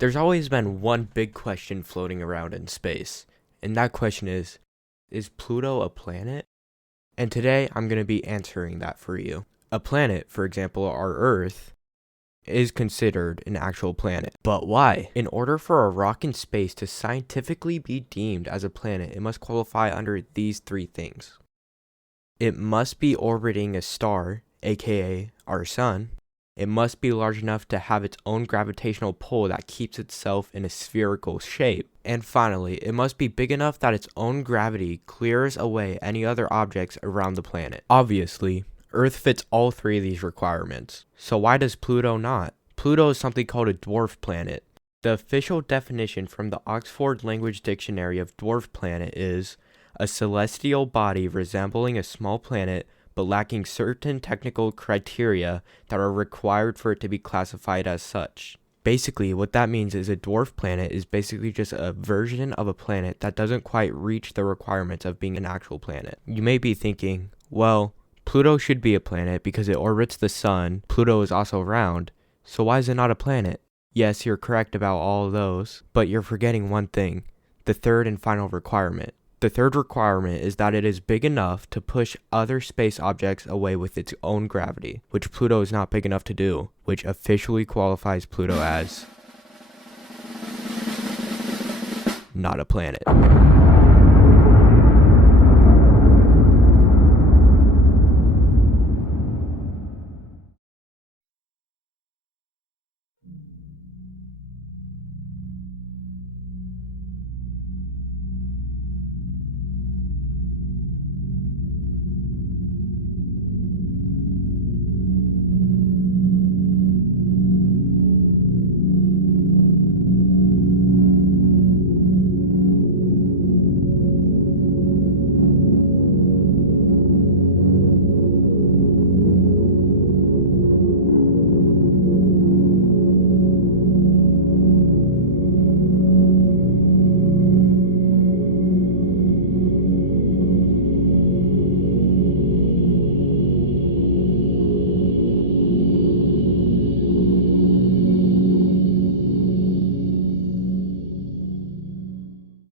There's always been one big question floating around in space, and that question is Pluto a planet? And today I'm going to be answering that for you. A planet, for example, our Earth, is considered an actual planet. But why? In order for a rock in space to scientifically be deemed as a planet, it must qualify under these three things. It must be orbiting a star, aka our sun. It must be large enough to have its own gravitational pull that keeps itself in a spherical shape. And finally, it must be big enough that its own gravity clears away any other objects around the planet. Obviously, Earth fits all three of these requirements. So why does Pluto not? Pluto is something called a dwarf planet. The official definition from the Oxford Language Dictionary of dwarf planet is a celestial body resembling a small planet but lacking certain technical criteria that are required for it to be classified as such. Basically, what that means is a dwarf planet is basically just a version of a planet that doesn't quite reach the requirements of being an actual planet. You may be thinking, well, Pluto should be a planet because it orbits the sun. Pluto is also round, so why is it not a planet? Yes, you're correct about all of those, but you're forgetting one thing, the third and final requirement. The third requirement is that it is big enough to push other space objects away with its own gravity, which Pluto is not big enough to do, which officially qualifies Pluto as not a planet.